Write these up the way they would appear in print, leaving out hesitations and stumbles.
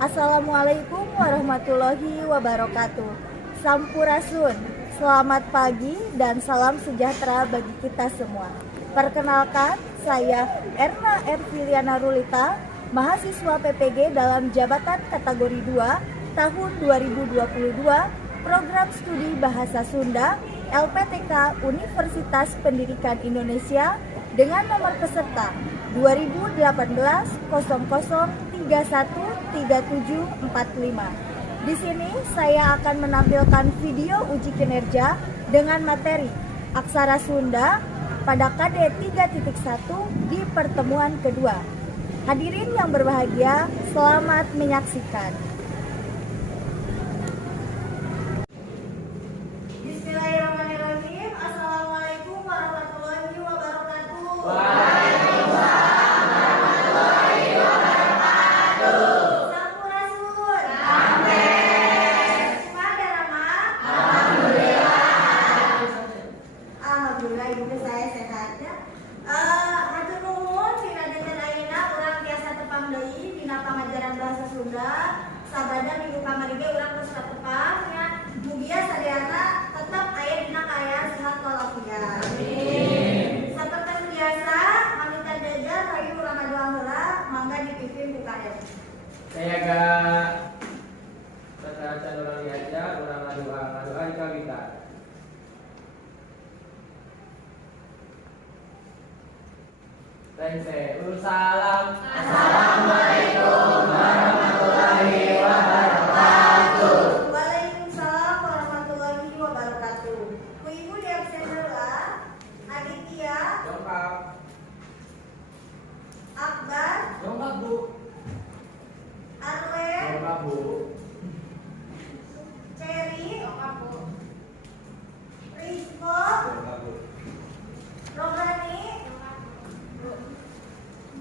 Assalamualaikum warahmatullahi wabarakatuh. Sampurasun, selamat pagi dan salam sejahtera bagi kita semua. Perkenalkan, saya Erna Erviliana Rulita, mahasiswa PPG dalam jabatan kategori 2 tahun 2022, program studi Bahasa Sunda LPTK Universitas Pendidikan Indonesia dengan nomor peserta 2018-00313745. Di sini saya akan menampilkan video uji kinerja dengan materi Aksara Sunda pada KD 3.1 di pertemuan kedua. Hadirin yang berbahagia, selamat menyaksikan. Bismillahirrahmanirrahim. Assalamualaikum warahmatullahi wabarakatuh. Sabada minggu kamari ge urang geus satepang nya mugia sadayana tetep aya dina kaayaan sehat walafiat. Amin. Saperti biasa pamitan jajar rayu urang ngadoa heula mangga dipimpin ku KM. Saya ga sasaran urang diajar urang ngadoa di kawita. Salam. Assalamualaikum warahmatullahi wabarakatuh. Waalaikumsalam warahmatullahi wabarakatuh. Bu Ibu di absen heula. Aditya. Lengkap. Akbar. Lengkap, Bu. Arlen. Lengkap, Bu. Cherry. Lengkap, Bu. Rizko. Lengkap, Bu. Rohani.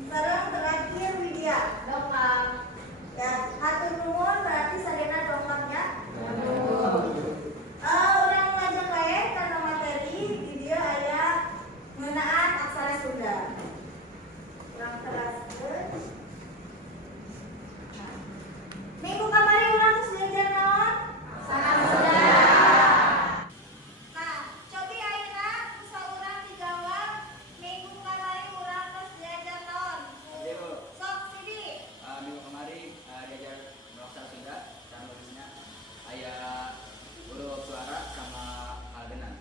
Sareng terakhir Widya. Lengkap. Ya, hatur nuhun berarti sadena dongkapnya. Lengkap. Orang ngajak wae karena materi di dia aya ngeunaan aksara Sunda. Urang teraskeun. Minggu kamari urang geus belajar naon? Aksara Sunda. Nah, cobi ayeuna bisa urang dijawab minggu kamari urang geus belajar naon? Iya, Bu. Sok Sidi. Minggu kemarin diajar bahasa Sunda dan nulisnya aya huruf suara sama algenan.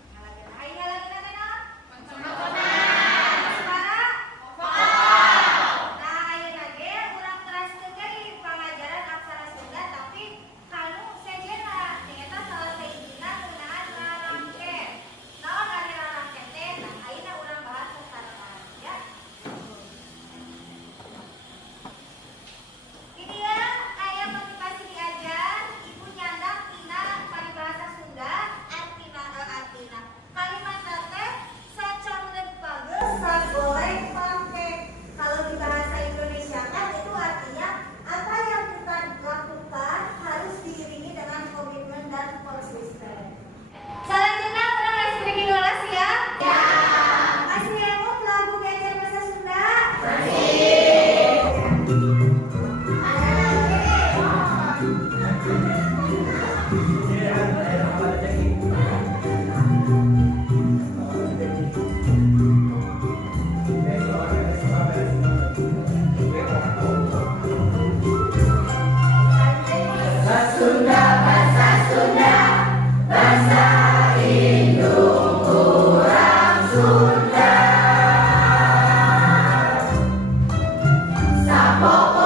Ayeuna lagi naon? Konsonan. Suara? Vokal. Nah, ayeuna ge urang teraskeun deui pangajaran aksara Sunda tapi kanu sejena nyata salah sahijina ngeunaan rarangke. Naon ari rarangke teh? Nah, ayeuna urang bahas sesarengan ya. Ini ya aya motivasi diajar, Ibu nyandak tina paribahasa Sunda artina. Kalimat teh sacondet bageus sagoreng pake. Kalau di bahasa Indonesia kan itu artinya apa yang kita lakukan harus diiringi dengan komitmen dan konsisten. Selanjutnya urang geus speaking kelas ya. Ya. Masih emot lagu belajar bahasa Sunda? Sapo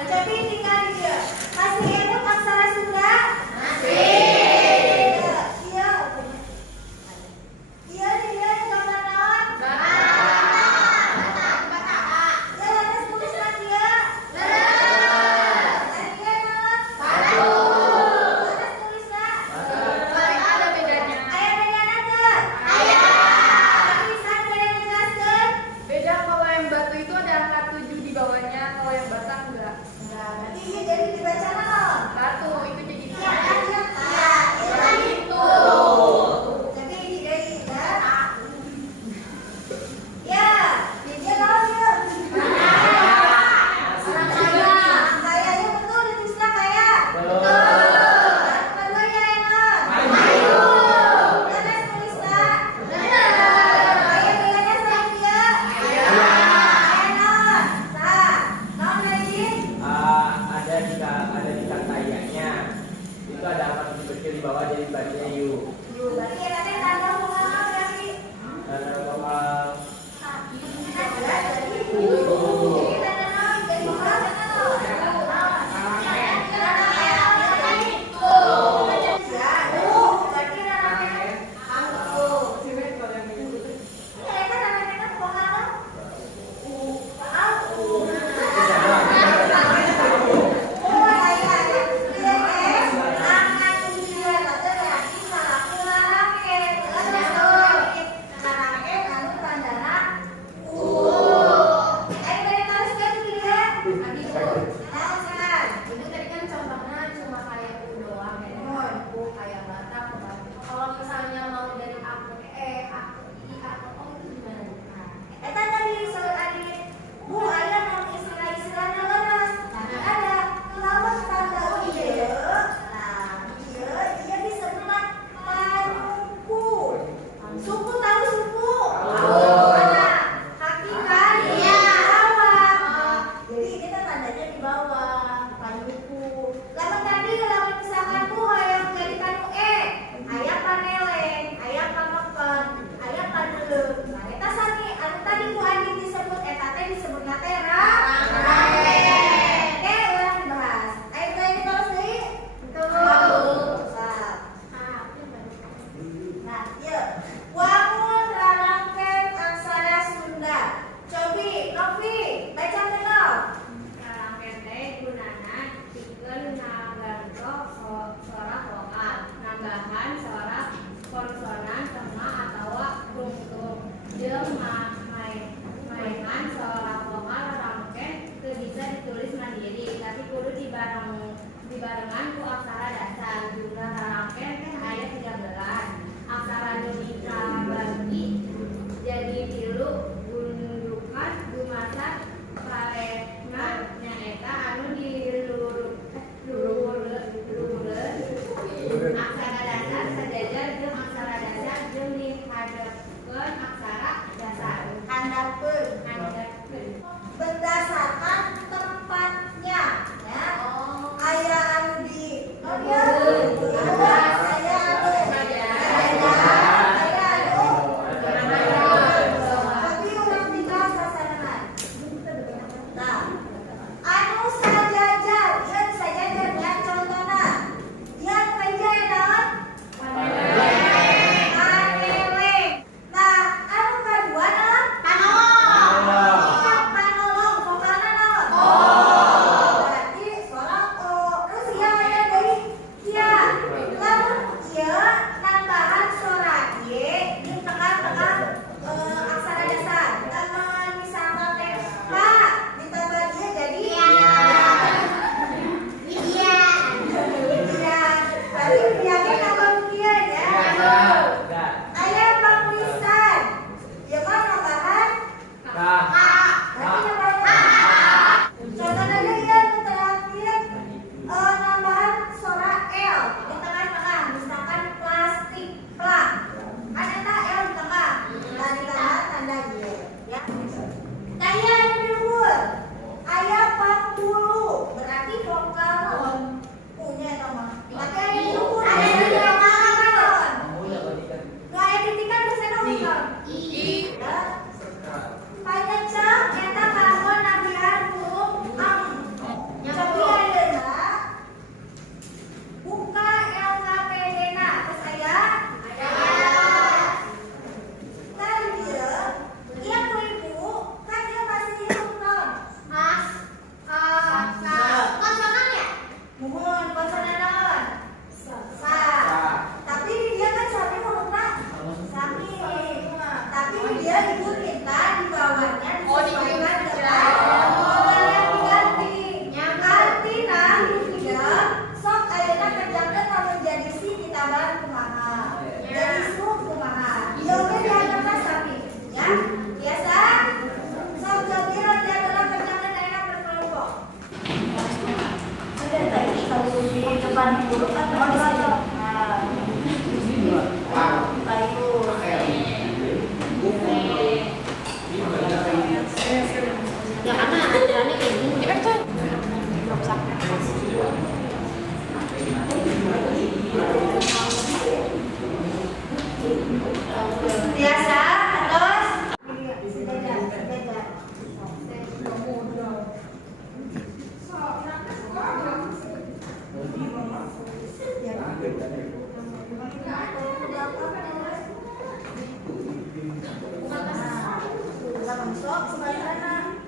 Cobi tinggal dia. Masih ingat aksara Sunda? Masih. Iya. Iya dia gambar naon? Ya lantas tulis lagi ya. Tadi dia naon? Lantas tulis lah. Ada bedanya. Aya bedana teu? Aya. Bisa dia menjelaskan? Beda kalau yang batu itu ada angka 7 di bawahnya, kalau yang batak enggak. Berarti iya jadi dibaca naon? Batu itu jadi Iya kan ya? Iya itu. Tapi ini dari ya, dia naon ya? Kayaknya betul ditulislah kayak. Kedua ya enak. Lantas tulislah. Kayak bilangnya saya dia. Enak. Sah. Naon lagi? Ada di kata ayahnya. Itu ada apa kecil di bawah jadi bacanya yu. Berarti ya tadi tanda hubungan berarti. Tanda vokal. Itu tadi kan contohnya cuma kayak U doang ya. U kayak batak. Kalau misalnya mau dari aku aku I aku O itu gimana? Eta tadi soal adik Bu ada mau istilah-istilah leres. Ada lawan tanda ieu. Nah, dia disebut panuku. Suku tahu suku? Mana? Kaki kan? Iya. Bawah. Jadi ini kan tandanya di bawah. Panuku. Lamun tadi lamun misalkan Bu hayang jadikan aya paneleng, aya pangepet, aya padeuleuh. Nah, eta sami anu tadi ku Andi disebut eta teh disebutna teh Oke, urang bahas. Ayo tadi terus deui. Sah. Nah, yuk. Wangun rarangkeun aksara Sunda. Cobi, Novi, baca kenal. Rangkaian teh gunana pikeun ngagantos sorak vokal, nambahan sorak konsonan sama atawa rungtung. Jeung mainan sorak vokal rangkaian teu bisa ditulis mandiri, tapi kudu dibarengan ku aksara dasar. Jumlah rangkaian teh aya 13. Aksara nu dikabagi jadi 3 gundukan dumasak parena nyaeta anu dilurureun aksara dasar sejajar jeung aksara dasar jeung dihadapkeun aksara dasar. Handapkeun. Handapkeun. Berdasarkan tempatnya ya. Aya anu di depan huruf atau di belakang? Bagus. Ya karena aturannya kayak gini. Biasa, terus sejajar. Masuk sebelah kanan.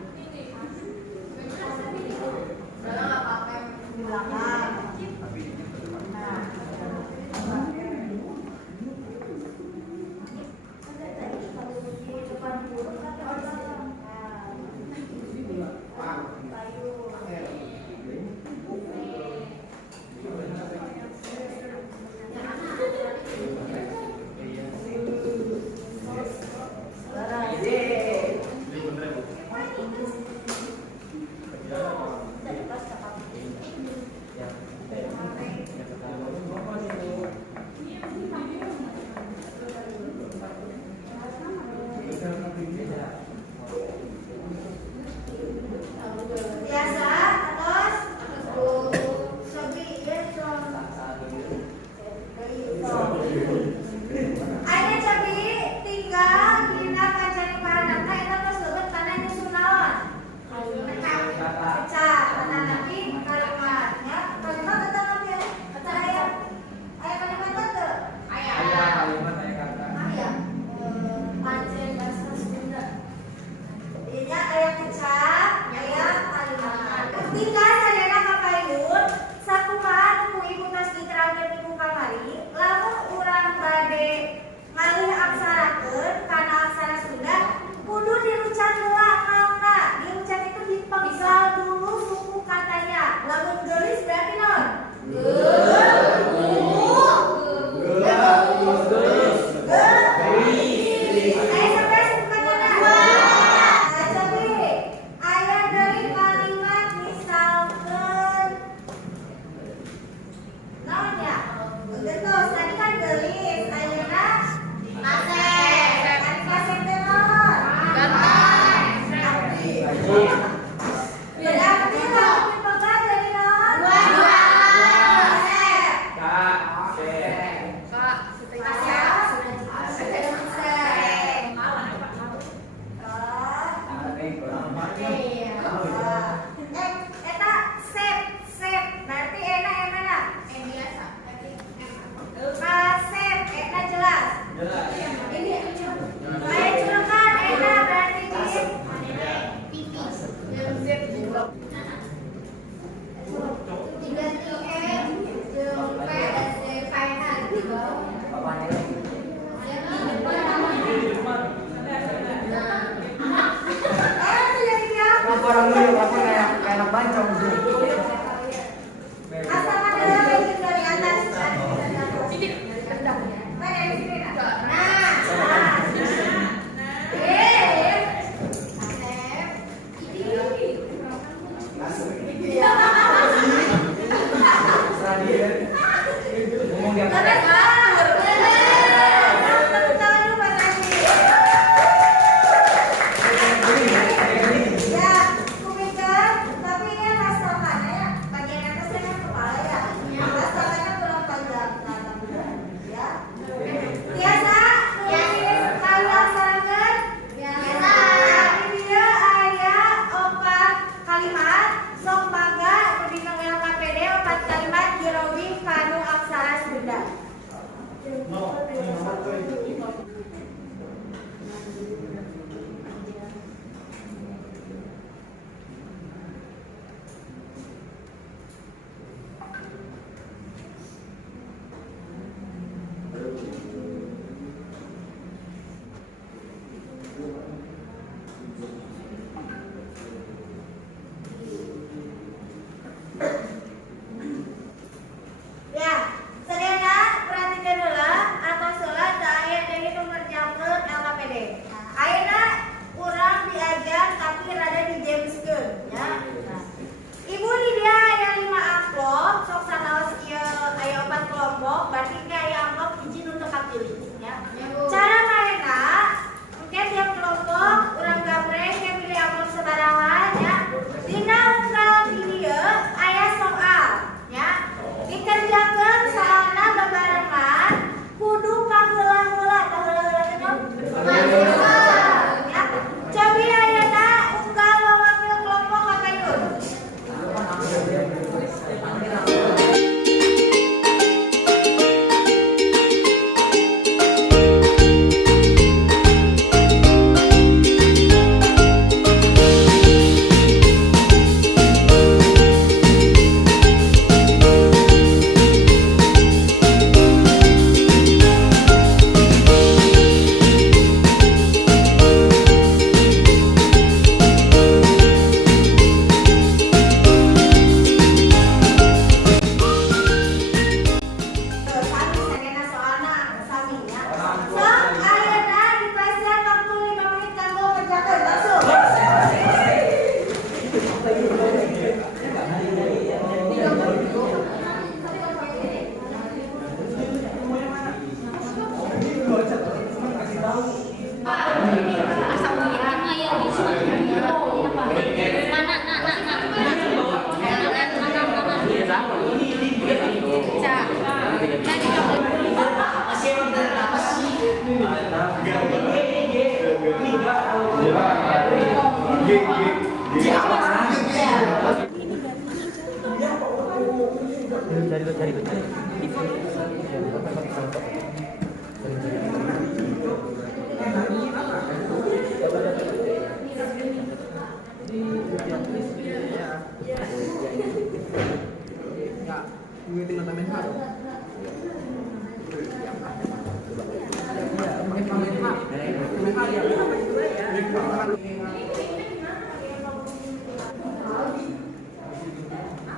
Karena nggak pakai Di belakang. Biasa, terus Sobi, Aina Sobi tinggal dina kancani paranaka eta tos leuweut kana nyusun naon? Pecah, karena nanti kalimatnya kalimat eta nanti eta aya kalimat eta. Ayah kalimat saya kata. Aya. Pancen bahasa Sunda. Inya aya pecah, aya kalimat. Tinggal sadayana kapayun sakumaha ku ibu tas diterangkeun minggu kamari, lamun urang bade ngalih aksarakeun kana aksara Sunda, kudu dirucat heula naonna. Dirucat itu dipenggal dulu suku katanya. Lamun geulis berarti naon?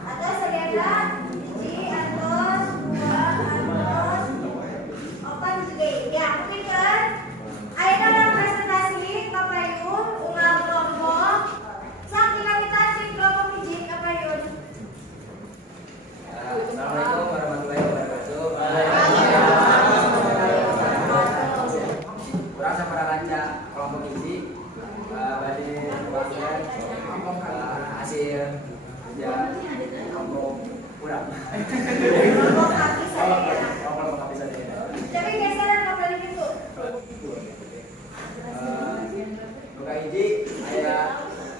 Atas segera biji atas dua atas open juga ya mungkin kan ayo dalam presentasi kapayun unggal kelompok saking kita cek kelompok biji kapayun. Assalamualaikum warahmatullahi wabarakatuh. Kurang sabar ranca kelompok gizi bagi bagian hasil kerja kelompok kurang. Kelompok kaki saya. Kelompok kaki saja. Tapi geseran kembali gitu. Buka hiji aya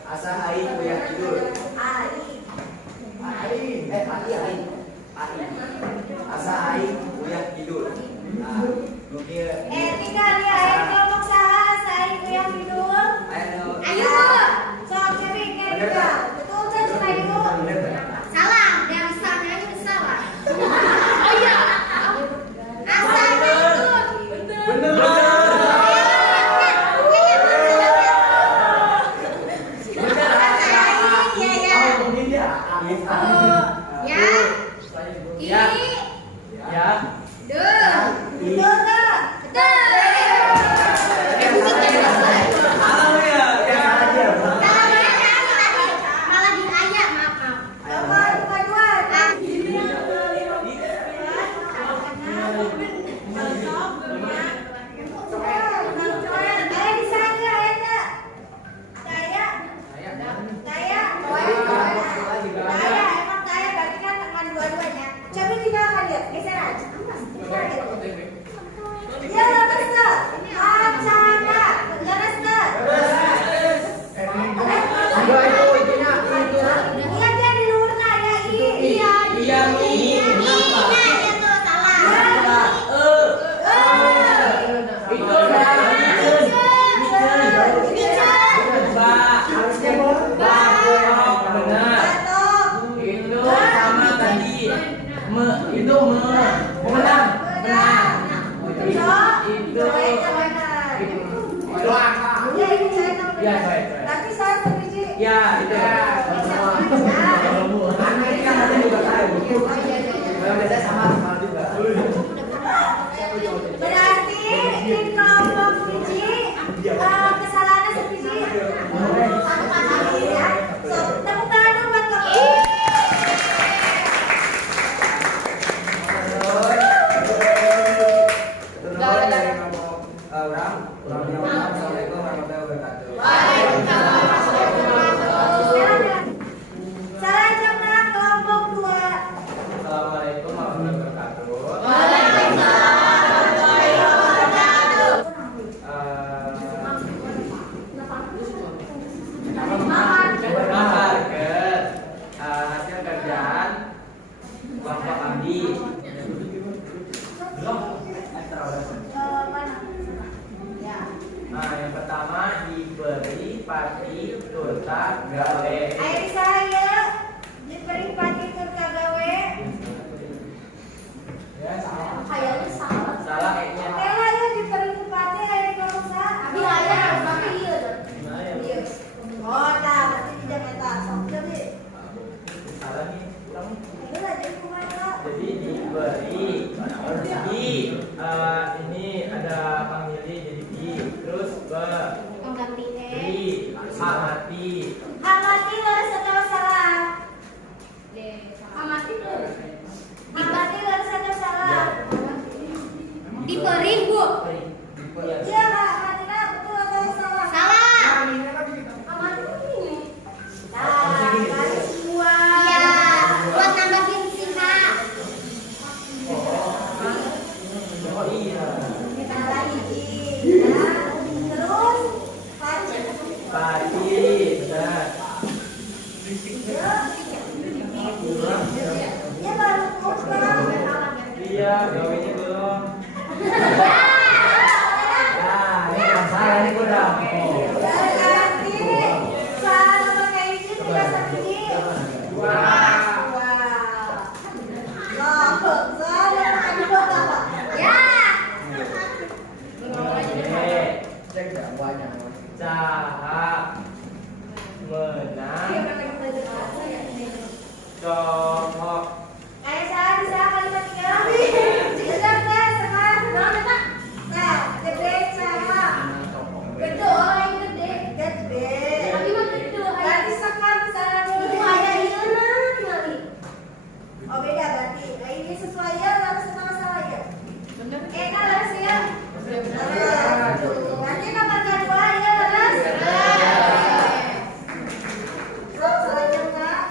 asa aing kuliah tidur. Aing. Aing. Asa aing kuliah tidur. Nah, mungkin Tinggal ya ayo kelompok saha saya yang tidur. Ayo. Sok cari kan juga. Betul kan cuma itu. Salah, yang besarnya itu salah. Oh iya. Asalnya itu. Itu menang. Congok. Aisyah bisa kalimat tiga. Sudah sekarang. Nah, gede sama. Gede orang yang gede. Gede. Tapi mah gede. Berarti sekarang misalnya dulu. Itu ayah ieu tinggali. Oh beda berarti. Nah, ini sesuai ya, harus sama salah ya. Bener. Kan harus ya. Nanti nomor kedua ya harus. Soalnya enggak.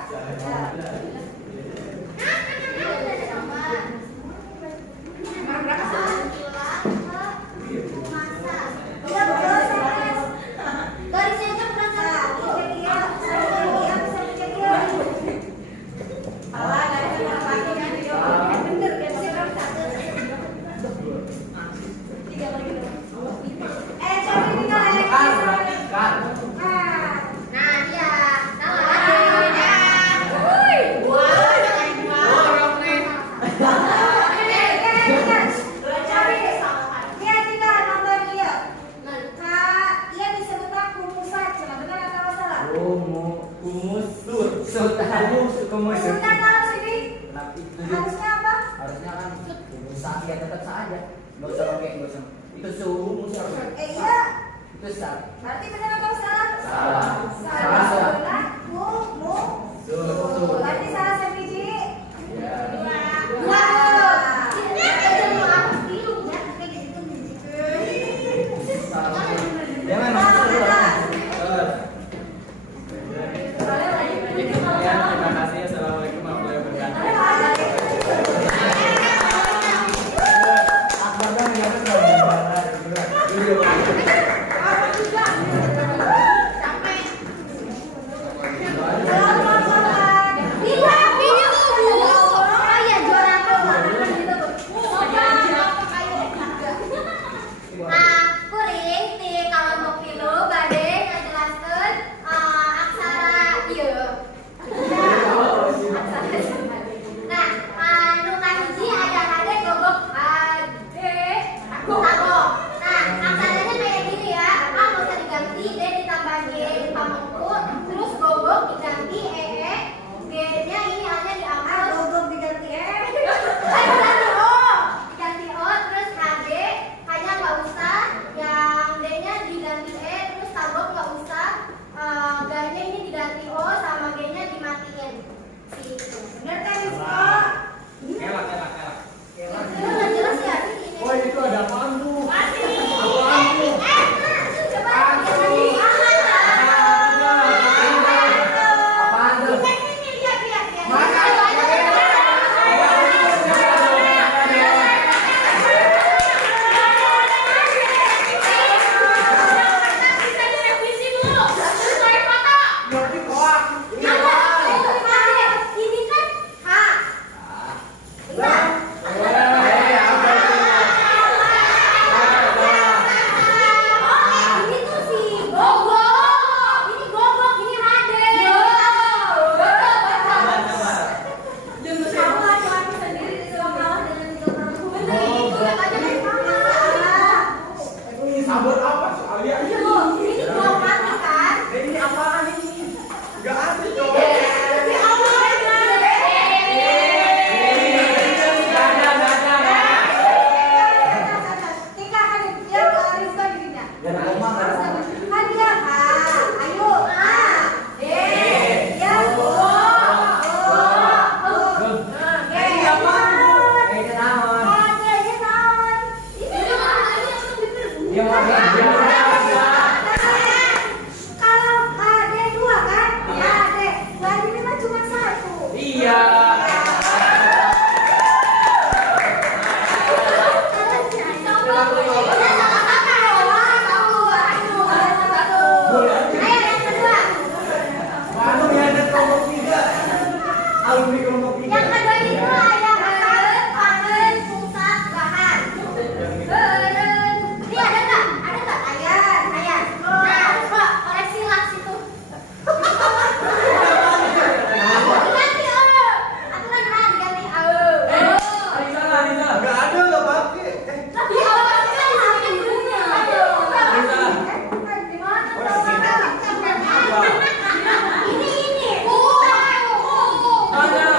Iya betul Saras. Garisnya aja bukan salah. Iya, saya bisa dia. Allah dari orang lagi kan dia. Bener kan sih kamu tak. Tiga lagi. Coba tinggal lagi. Kan. Nah, dia salah. Dia tinggal nomor dia. Kak, dia disebutkan kumusan. Cuma benar atau salah? Kumus. Kumus. Sudah tahu sini. Kenapa itu? Harusnya apa? Harusnya kan rusak ya tetap saja. Nggak usah pakai nggak usah. Itu suhu musuh. Iya. Itu sah. Berarti benar atau salah? Salah. Salah. Salah. Benar. Suhu. Berarti salah sebiji. Ya. Dua. Salah. Jangan masuk dulu. Ya, terima kasih. Assalamualaikum warahmatullahi wabarakatuh. Akbarnya Nah, kuring ti kalau mau pilu bade ngajelaskeun aksara ieu. Nah, nu kahiji aya ade gogok ade tago. Nah, aksaranya kayak gini ya. A nggak usah diganti, D ditambah G di pamengku, terus gogok diganti G-nya ini A-nya diambil. Gogok diganti Diganti O, terus HD hanya nggak usah, yang D-nya diganti E, terus tabok nggak usah, G-nya ini diganti O sama G-nya dimatiin. Gitu. Benar kan Rizko? Kelak. Itu nggak jelas ya ini. Oh itu ada apaan tuh? Coba Apaan tuh? ini lihat. Bisa direvisi dulu. Terus saya foto. Berarti koak. Ini kan H. Benar. Ini tuh si gogok. Ini gogok, ini HD. Kamu laki-laki sendiri disuruh kalah dengan tiga perempuan. Bener, itu katanya dari kamu. Ini sabun apa soalnya? Ini gogok kan? Ini apaan ini? Gak ada cowok. Si Allah ada. Tika kan dia ke Rizko dirinya. Dan oma kan? Kan dia ayo ya Ini apaan? Ini naon? Yang mana? Kalau ada dua kan? Ya ada. Berarti ini mah cuma satu. Iya. Waduh ya ada kelompok tiga. Alumni kelompok tiga. Yang kedua itu ada pangen, pusat, bahan. Ini ada nggak? Ada nggak? Ayat. Nah, coba koreksi lah situ. Diganti aturan H diganti Alisa. Gak ada gak pakai. Di awal kan disampaikan dulunya. Ini. Ada.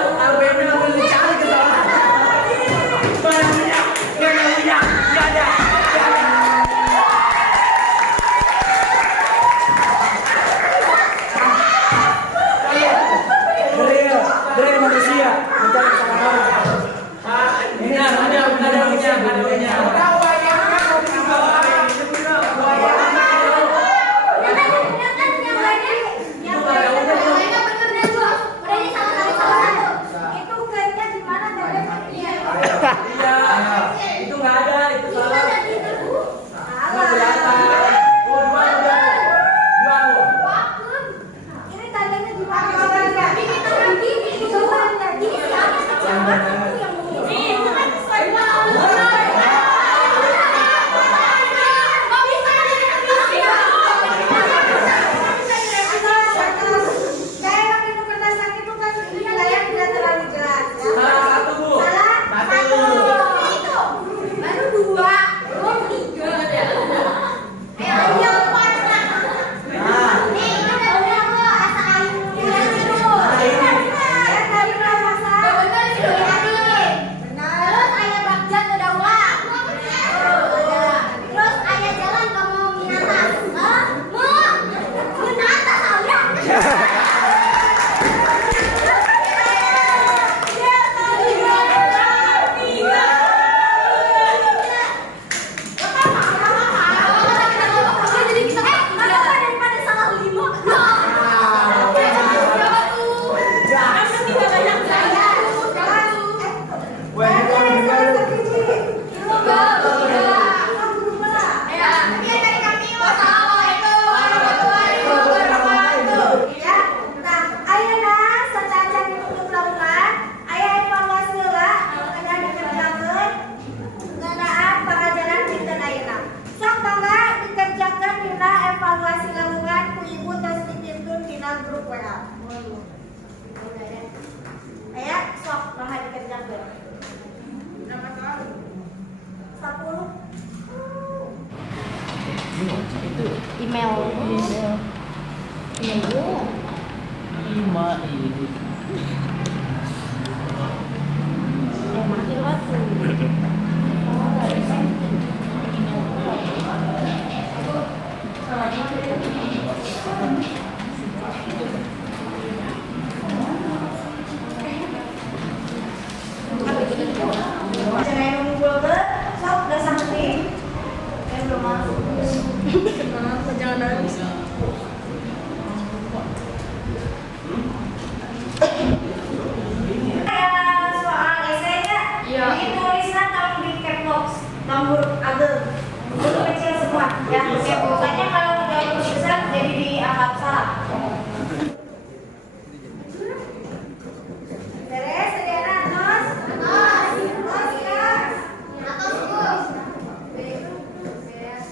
dari manusia mencari pasangan orang. Ini ada unya. Itu kayaknya di mana tadi? Iya, itu nggak ada, itu salah. Salah. Ini tandanya di mana? Saya pakai kertas itu kan wilayah tidak terlalu jelas. Salah satu, Bu. Salah Satu. itu. Baru dua, belum tiga. Ayo empat. Nih ini udah lo asal ayu dulu. Yang tadi belum masak. Betul sih Doi Adin. Benar. Terus ayah bakjat udah ulang. Terus ayah jalan ke mau Minatas. Mau Minatas ayah. Daripada salah lima. Evaluasi lingkungan ku ibu tos dituntun dina grup WA. Aya sok bahan dikerjakeun. Berapa soal? 10. Email. Jangan ngumpul ke sok udah sampai. Kan belum masuk. Kenapa jangan nangis? Soal esainya, ini tulisan tolong di cap box, nomor ageng, huruf kecil semua, ya. Pokoknya kalau udah huruf besar jadi dianggap salah. Beres, Adriana, Atos? Atos, ya. Atos, Gus. Beres.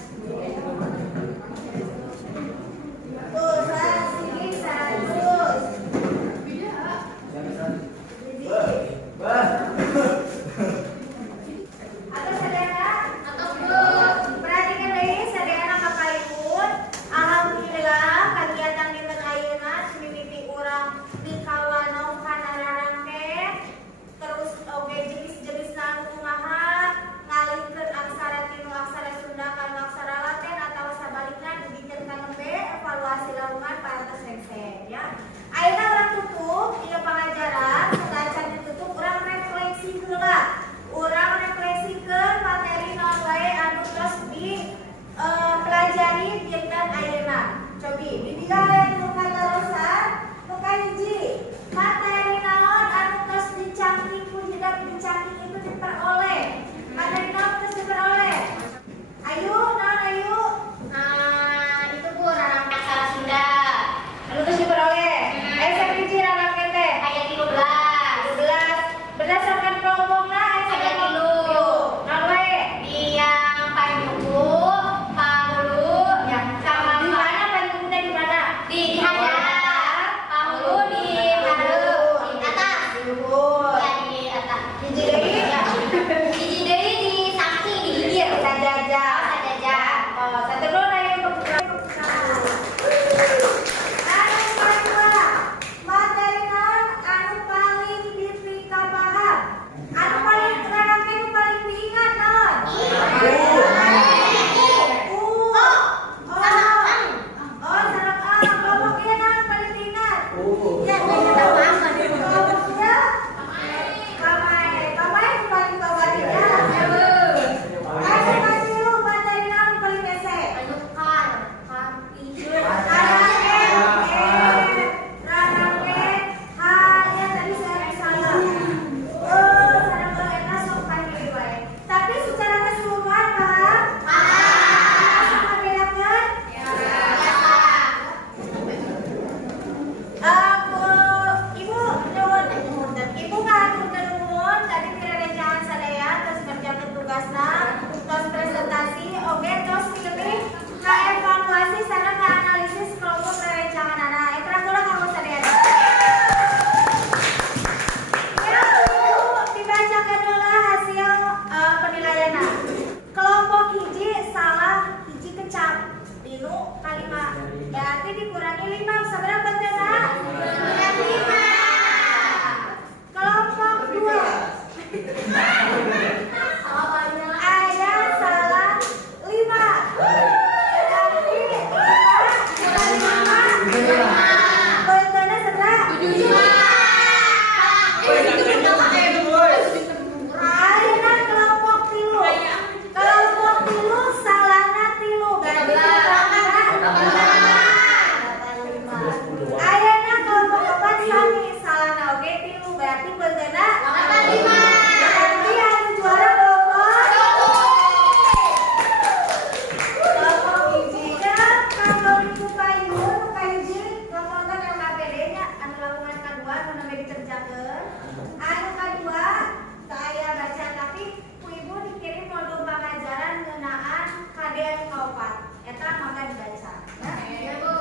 berarti beutena 85. Berarti anu juara kelompok hijina kalau Ibu Payun hiji ngomongkan LKPD-nya anu lamongan kadua anu namanya dikerjakeun. Anu kadua saya baca tapi ku Ibu dikirim modul pengajaran ngeunaan KDN Kaupat. Eta mangga dibaca. Ya, Bu.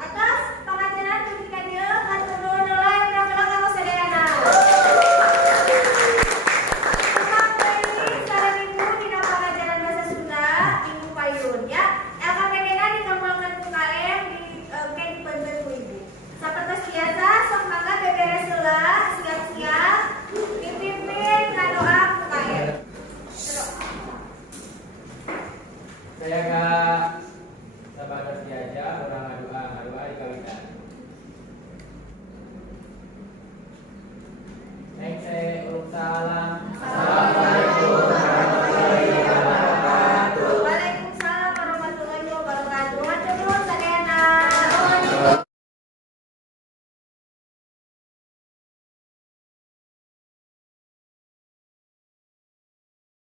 Atas pengajaran ketika dia hatur nuhun heula yang kamu sadayana. Tempat ini sareng Ibu dina pengajaran bahasa Sunda Ibu Payun ya. LKPD-na dikembangkan ku KM di dipeunteun ku Ibu. Sapertos biasa sok mangga beberes heula siap-siap dipimpin ngadoa ku KM. Saya Kak